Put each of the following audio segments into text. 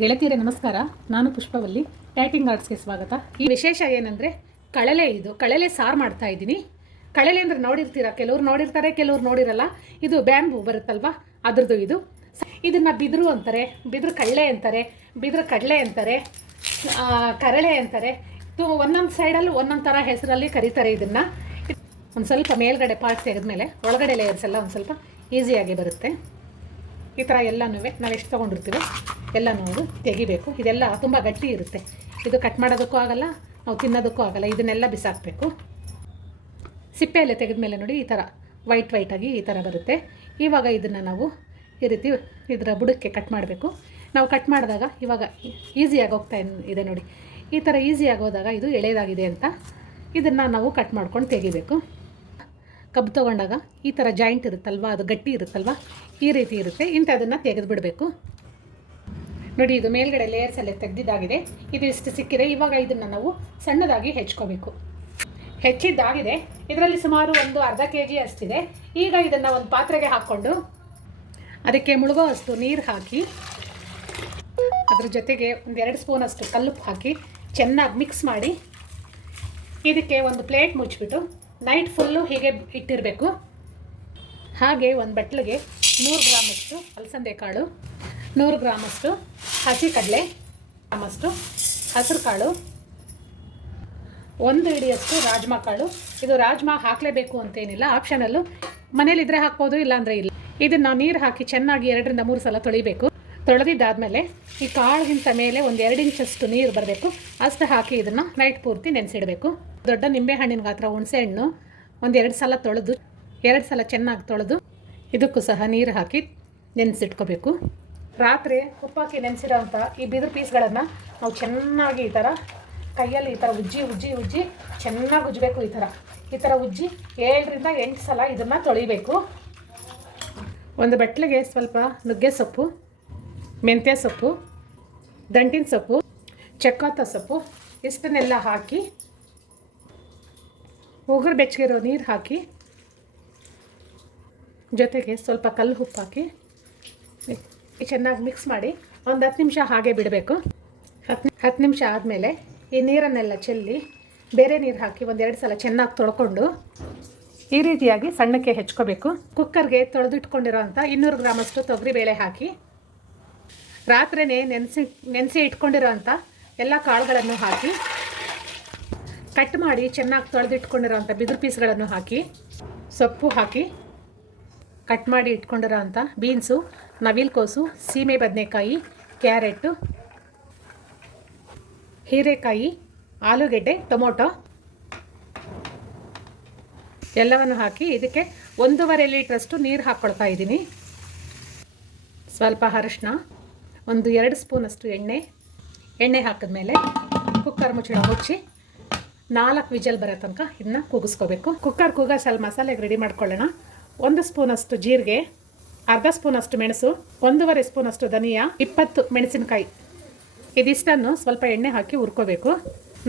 ಗೆಳತಿಯರೇ ನಮಸ್ಕಾರ. ನಾನು ಪುಷ್ಪವಲ್ಲಿ, ಟೈಪಿಂಗ್ ಆರ್ಟ್ಸ್ಗೆ ಸ್ವಾಗತ. ಈ ವಿಶೇಷ ಏನಂದರೆ ಕಳಲೆ ಸಾರು ಮಾಡ್ತಾ ಇದ್ದೀನಿ. ಕಳಲೆ ಅಂದರೆ ನೋಡಿರ್ತೀರ, ಕೆಲವ್ರು ನೋಡಿರ್ತಾರೆ, ಕೆಲವ್ರು ನೋಡಿರಲ್ಲ. ಇದು ಬ್ಯಾಂಬು ಬರುತ್ತಲ್ವ, ಅದ್ರದ್ದು ಇದು. ಇದನ್ನು ಬಿದಿರು ಅಂತಾರೆ, ಬಿದಿರು ಕಳ್ಳೆ ಅಂತಾರೆ, ಬಿದಿರು ಕಡಲೆ ಅಂತಾರೆ, ಕರಳೆ ಅಂತಾರೆ. ಒಂದೊಂದು ಸೈಡಲ್ಲಿ ಒಂದೊಂದು ಥರ ಹೆಸರಲ್ಲಿ ಕರೀತಾರೆ ಇದನ್ನು. ಒಂದು ಸ್ವಲ್ಪ ಮೇಲ್ಗಡೆ ಪಾರ್ಟ್ ತೆಗೆದ್ಮೇಲೆ ಒಳಗಡೆ ಲೇಯರ್ಸ್ ಎಲ್ಲ ಒಂದು ಸ್ವಲ್ಪ ಈಸಿಯಾಗಿ ಬರುತ್ತೆ. ಈ ಥರ ಎಲ್ಲನೂ ನಾವು ಎಷ್ಟು ತೊಗೊಂಡಿರ್ತೀವೋ ಎಲ್ಲನೂ ತೆಗಿಬೇಕು. ಇದೆಲ್ಲ ತುಂಬ ಗಟ್ಟಿ ಇರುತ್ತೆ. ಇದು ಕಟ್ ಮಾಡೋದಕ್ಕೂ ಆಗಲ್ಲ, ನಾವು ತಿನ್ನೋದಕ್ಕೂ ಆಗಲ್ಲ. ಇದನ್ನೆಲ್ಲ ಬಿಸಾಕಬೇಕು. ಸಿಪ್ಪೆಯಲ್ಲೇ ತೆಗೆದ್ಮೇಲೆ ನೋಡಿ ಈ ಥರ ವೈಟಾಗಿ ಈ ಥರ ಬರುತ್ತೆ. ಇವಾಗ ಇದನ್ನು ನಾವು ಈ ರೀತಿ ಇದರ ಬುಡಕ್ಕೆ ಕಟ್ ಮಾಡಬೇಕು. ನಾವು ಕಟ್ ಮಾಡಿದಾಗ ಇವಾಗ ಈಸಿಯಾಗಿ ಹೋಗ್ತಾ ಇದೆ ನೋಡಿ. ಈ ಥರ ಈಸಿಯಾಗಿ ಹೋದಾಗ ಇದು ಎಳೆದಾಗಿದೆ ಅಂತ ಇದನ್ನು ನಾವು ಕಟ್ ಮಾಡ್ಕೊಂಡು ತೆಗಿಬೇಕು. ಕಬ್ಬು ತೊಗೊಂಡಾಗ ಈ ಥರ ಜಾಯಿಂಟ್ ಇರುತ್ತಲ್ವ, ಅದು ಗಟ್ಟಿ ಇರುತ್ತಲ್ವ, ಈ ರೀತಿ ಇರುತ್ತೆ. ಇಂಥದನ್ನು ತೆಗೆದುಬಿಡಬೇಕು. ನೋಡಿ, ಇದು ಮೇಲ್ಗಡೆ ಲೇಯರ್ಸಲ್ಲೇ ತೆಗೆದಿದ್ದಾಗಿದೆ. ಇದು ಇಷ್ಟು ಸಿಕ್ಕಿದೆ. ಇವಾಗ ಇದನ್ನು ನಾವು ಸಣ್ಣದಾಗಿ ಹೆಚ್ಕೋಬೇಕು. ಹೆಚ್ಚಿದ್ದಾಗಿದೆ. ಇದರಲ್ಲಿ ಸುಮಾರು ಒಂದು ಅರ್ಧ kg ಅಷ್ಟಿದೆ. ಈಗ ಇದನ್ನು ಒಂದು ಪಾತ್ರೆಗೆ ಹಾಕ್ಕೊಂಡು ಅದಕ್ಕೆ ಮುಳುಗೋ ಅಷ್ಟು ನೀರು ಹಾಕಿ ಅದ್ರ ಜೊತೆಗೆ ಒಂದು 2 ಸ್ಪೂನಷ್ಟು ಕಲ್ಲುಪ್ಪು ಹಾಕಿ ಚೆನ್ನಾಗಿ ಮಿಕ್ಸ್ ಮಾಡಿ ಇದಕ್ಕೆ ಒಂದು ಪ್ಲೇಟ್ ಮುಚ್ಚಿಬಿಟ್ಟು ನೈಟ್ ಫುಲ್ಲು ಹೀಗೆ ಇಟ್ಟಿರಬೇಕು. ಹಾಗೆ ಒಂದು ಬಟ್ಲಿಗೆ 100 ಗ್ರಾಮಷ್ಟು ಅಲಸಂದೆ ಕಾಳು, 100 ಗ್ರಾಮಷ್ಟು ಹಸಿ ಕಡಲೆ, ಗ್ರಾಮಷ್ಟು ಹಸಿರು ಕಾಳು, 1 ಹಿಡಿಯಷ್ಟು ರಾಜ್ಮಾ ಕಾಳು. ಇದು ರಾಜ್ಮಾ ಹಾಕಲೇಬೇಕು ಅಂತೇನಿಲ್ಲ, ಆಪ್ಷನಲ್ಲು. ಮನೇಲಿದ್ದರೆ ಹಾಕ್ಬೋದು, ಇಲ್ಲಾಂದರೆ ಇಲ್ಲ. ಇದನ್ನು ನೀರು ಹಾಕಿ ಚೆನ್ನಾಗಿ 2 ರಿಂದ 3 ಸಲ ತೊಳಿಬೇಕು. ತೊಳೆದಿದ್ದಾದಮೇಲೆ ಈ ಕಾಳಿಗಿಂತ ಮೇಲೆ ಒಂದು 2 ಇಂಚಷ್ಟು ನೀರು ಬರಬೇಕು. ಅಷ್ಟು ಹಾಕಿ ಇದನ್ನು ನೈಟ್ ಪೂರ್ತಿ ನೆನೆಸಿಡಬೇಕು. ದೊಡ್ಡ ನಿಂಬೆಹಣ್ಣಿನ ಗಾತ್ರ ಹುಣಸೆ ಹಣ್ಣು ಒಂದು 2 ಸಲ ತೊಳೆದು 2 ಸಲ ಚೆನ್ನಾಗಿ ತೊಳೆದು ಇದಕ್ಕೂ ಸಹ ನೀರು ಹಾಕಿ ನೆನೆಸಿಟ್ಕೋಬೇಕು. ರಾತ್ರಿ ಉಪ್ಪಾಕಿ ನೆನೆಸಿರೋಂಥ ಈ ಬಿದಿರು ಪೀಸ್ಗಳನ್ನು ನಾವು ಚೆನ್ನಾಗಿ ಈ ಥರ ಕೈಯಲ್ಲಿ ಈ ಥರ ಉಜ್ಜಿ ಚೆನ್ನಾಗಿ ಉಜ್ಜಬೇಕು. ಈ ಥರ ಉಜ್ಜಿ 7 ರಿಂದ 8 ಸಲ ಇದನ್ನು ತೊಳಿಬೇಕು. ಒಂದು ಬಟ್ಲಿಗೆ ಸ್ವಲ್ಪ ನುಗ್ಗೆ ಸೊಪ್ಪು, ಮೆಂತ್ಯ ಸೊಪ್ಪು, ದಂಟಿನ ಸೊಪ್ಪು, ಚಕ್ಕೋತ ಸೊಪ್ಪು ಇಷ್ಟನ್ನೆಲ್ಲ ಹಾಕಿ ಉಗುರು ಬೆಚ್ಚಗಿರೋ ನೀರು ಹಾಕಿ ಜೊತೆಗೆ ಸ್ವಲ್ಪ ಕಲ್ಲು ಉಪ್ಪು ಹಾಕಿ ಚೆನ್ನಾಗಿ ಮಿಕ್ಸ್ ಮಾಡಿ ಒಂದು 10 ನಿಮಿಷ ಹಾಗೆ ಬಿಡಬೇಕು. 10 ನಿಮಿಷ ಆದಮೇಲೆ ಈ ನೀರನ್ನೆಲ್ಲ ಚೆಲ್ಲಿ ಬೇರೆ ನೀರು ಹಾಕಿ ಒಂದು 2 ಸಲ ಚೆನ್ನಾಗಿ ತೊಳ್ಕೊಂಡು ಈ ರೀತಿಯಾಗಿ ಸಣ್ಣಕ್ಕೆ ಹೆಚ್ಕೋಬೇಕು. ಕುಕ್ಕರ್ಗೆ ತೊಳೆದಿಟ್ಕೊಂಡಿರೋಂಥ 200 ಗ್ರಾಮಷ್ಟು ತೊಗರಿಬೇಳೆ ಹಾಕಿ ರಾತ್ರಿನೇ ನೆನೆಸಿ ಇಟ್ಕೊಂಡಿರೋಂಥ ಎಲ್ಲ ಕಾಳುಗಳನ್ನು ಹಾಕಿ ಕಟ್ ಮಾಡಿ ಚೆನ್ನಾಗಿ ತೊಳೆದಿಟ್ಕೊಂಡಿರೋಂಥ ಬಿದಿರು ಪೀಸ್ಗಳನ್ನು ಹಾಕಿ ಸೊಪ್ಪು ಹಾಕಿ ಕಟ್ ಮಾಡಿ ಇಟ್ಕೊಂಡಿರೋಂಥ ಬೀನ್ಸು, ನವಿಲುಕೋಸು, ಸೀಮೆ ಬದನೆಕಾಯಿ, ಕ್ಯಾರೆಟು, ಹೀರೆಕಾಯಿ, ಆಲೂಗೆಡ್ಡೆ, ಟೊಮೊಟೊ ಎಲ್ಲವನ್ನು ಹಾಕಿ ಇದಕ್ಕೆ 1.5 ಲೀಟ್ರಷ್ಟು ನೀರು ಹಾಕ್ಕೊಳ್ತಾ ಇದ್ದೀನಿ. ಸ್ವಲ್ಪ ಅರಿಶಿನ, ಒಂದು 2 ಸ್ಪೂನಷ್ಟು ಎಣ್ಣೆ ಹಾಕಿದ್ಮೇಲೆ ಕುಕ್ಕರ್ ಮುಚ್ಚಳ ಮುಚ್ಚಿ 4 ವಿಜಲ್ ಬರೋ ತನಕ ಇದನ್ನ ಕೂಗಿಸ್ಕೋಬೇಕು. ಕುಕ್ಕರ್ ಕೂಗಸಲ್ಲಿ ಮಸಾಲೆಗೆ ರೆಡಿ ಮಾಡ್ಕೊಳ್ಳೋಣ. 1 ಸ್ಪೂನಷ್ಟು ಜೀರಿಗೆ, ಅರ್ಧ ಸ್ಪೂನಷ್ಟು ಮೆಣಸು, 1.5 ಸ್ಪೂನಷ್ಟು ಧನಿಯಾ, 20 ಮೆಣಸಿನಕಾಯಿ. ಇದಿಷ್ಟನ್ನು ಸ್ವಲ್ಪ ಎಣ್ಣೆ ಹಾಕಿ ಹುರ್ಕೋಬೇಕು.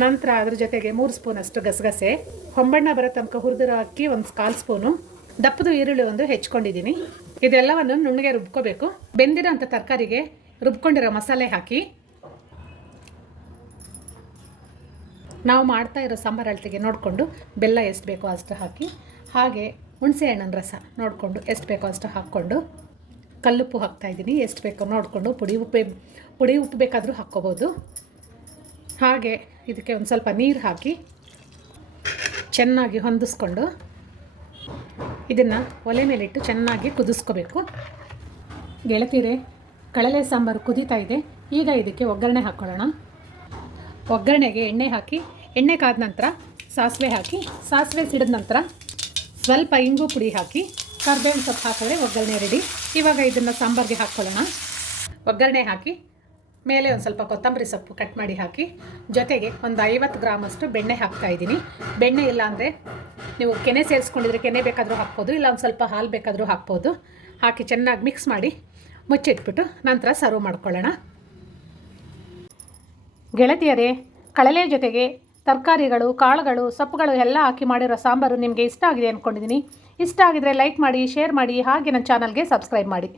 ನಂತರ ಅದ್ರ ಜೊತೆಗೆ 3 ಸ್ಪೂನಷ್ಟು ಗಸಗಸೆ, ಹೊಂಬಣ್ಣ ಬರೋ ತನಕ ಹುರಿದಿರೋ ಅಕ್ಕಿ 1/4 ಸ್ಪೂನು, ದಪ್ಪದು ಈರುಳ್ಳಿ 1 ಹೆಚ್ಕೊಂಡಿದ್ದೀನಿ. ಇದೆಲ್ಲವನ್ನು ನುಣ್ಣಗೆ ರುಬ್ಕೋಬೇಕು. ಬೆಂದಿರೋಂಥ ತರಕಾರಿಗೆ ರುಬ್ಕೊಂಡಿರೋ ಮಸಾಲೆ ಹಾಕಿ ನಾವು ಮಾಡ್ತಾ ಇರೋ ಸಾಂಬಾರು ಅಳತೆಗೆ ನೋಡಿಕೊಂಡು ಬೆಲ್ಲ ಎಷ್ಟು ಬೇಕೋ ಅಷ್ಟು ಹಾಕಿ, ಹಾಗೆ ಹುಣಸೆ ಹಣ್ಣಿನ ರಸ ನೋಡಿಕೊಂಡು ಎಷ್ಟು ಬೇಕೋ ಅಷ್ಟು ಹಾಕ್ಕೊಂಡು ಕಲ್ಲುಪ್ಪು ಹಾಕ್ತಾಯಿದ್ದೀನಿ. ಎಷ್ಟು ಬೇಕೋ ನೋಡಿಕೊಂಡು ಪುಡಿ ಉಪ್ಪು ಬೇಕಾದರೂ ಹಾಕ್ಕೋಬೋದು. ಹಾಗೆ ಇದಕ್ಕೆ ಒಂದು ಸ್ವಲ್ಪ ನೀರು ಹಾಕಿ ಚೆನ್ನಾಗಿ ಹೊಂದಿಸ್ಕೊಂಡು ಇದನ್ನು ಒಲೆ ಮೇಲಿಟ್ಟು ಚೆನ್ನಾಗಿ ಕುದಿಸ್ಕೋಬೇಕು. ಗೆಳತಿಯರೇ, ಕಳಲೆ ಸಾಂಬಾರು ಕುದೀತಾ ಇದೆ. ಈಗ ಇದಕ್ಕೆ ಒಗ್ಗರಣೆ ಹಾಕ್ಕೊಳ್ಳೋಣ. ಒಗ್ಗರಣೆಗೆ ಎಣ್ಣೆ ಹಾಕಿ, ಎಣ್ಣೆ ಕಾದ ನಂತರ ಸಾಸಿವೆ ಹಾಕಿ, ಸಾಸಿವೆ ಸಿಡಿದ ನಂತರ ಸ್ವಲ್ಪ ಇಂಗು ಪುಡಿ ಹಾಕಿ ಕರ್ಬೇವಿನ ಸೊಪ್ಪು ಹಾಕಿದ್ರೆ ಒಗ್ಗರಣೆ ರೆಡಿ. ಇವಾಗ ಇದನ್ನು ಸಾಂಬಾರಿಗೆ ಹಾಕ್ಕೊಳ್ಳೋಣ. ಒಗ್ಗರಣೆ ಹಾಕಿ ಮೇಲೆ ಒಂದು ಸ್ವಲ್ಪ ಕೊತ್ತಂಬರಿ ಸೊಪ್ಪು ಕಟ್ ಮಾಡಿ ಹಾಕಿ ಜೊತೆಗೆ ಒಂದು 50 ಗ್ರಾಮಷ್ಟು ಬೆಣ್ಣೆ ಹಾಕ್ತಾಯಿದ್ದೀನಿ. ಬೆಣ್ಣೆ ಇಲ್ಲ ಅಂದರೆ ನೀವು ಕೆನೆ ಸೇರಿಸ್ಕೊಂಡಿದ್ರೆ ಕೆನೆ ಬೇಕಾದರೂ ಹಾಕ್ಬೋದು, ಇಲ್ಲ ಒಂದು ಸ್ವಲ್ಪ ಹಾಲು ಬೇಕಾದರೂ ಹಾಕ್ಬೋದು. ಹಾಕಿ ಚೆನ್ನಾಗಿ ಮಿಕ್ಸ್ ಮಾಡಿ ಮುಚ್ಚಿಟ್ಬಿಟ್ಟು ನಂತರ ಸರ್ವ್ ಮಾಡ್ಕೊಳ್ಳೋಣ. ಗೆಳತಿಯರೇ, ಕಳಲೆ ಜೊತೆಗೆ ತರಕಾರಿಗಳು, ಕಾಳುಗಳು, ಸೊಪ್ಪುಗಳು ಎಲ್ಲ ಹಾಕಿ ಮಾಡಿರೋ ಸಾಂಬಾರು ನಿಮಗೆ ಇಷ್ಟ ಆಗಿದೆ ಅಂದ್ಕೊಂಡಿದ್ದೀನಿ. ಇಷ್ಟ ಆಗಿದರೆ ಲೈಕ್ ಮಾಡಿ, ಶೇರ್ ಮಾಡಿ, ಹಾಗೆ ನನ್ನ ಚಾನಲ್ಗೆ ಸಬ್ಸ್ಕ್ರೈಬ್ ಮಾಡಿ.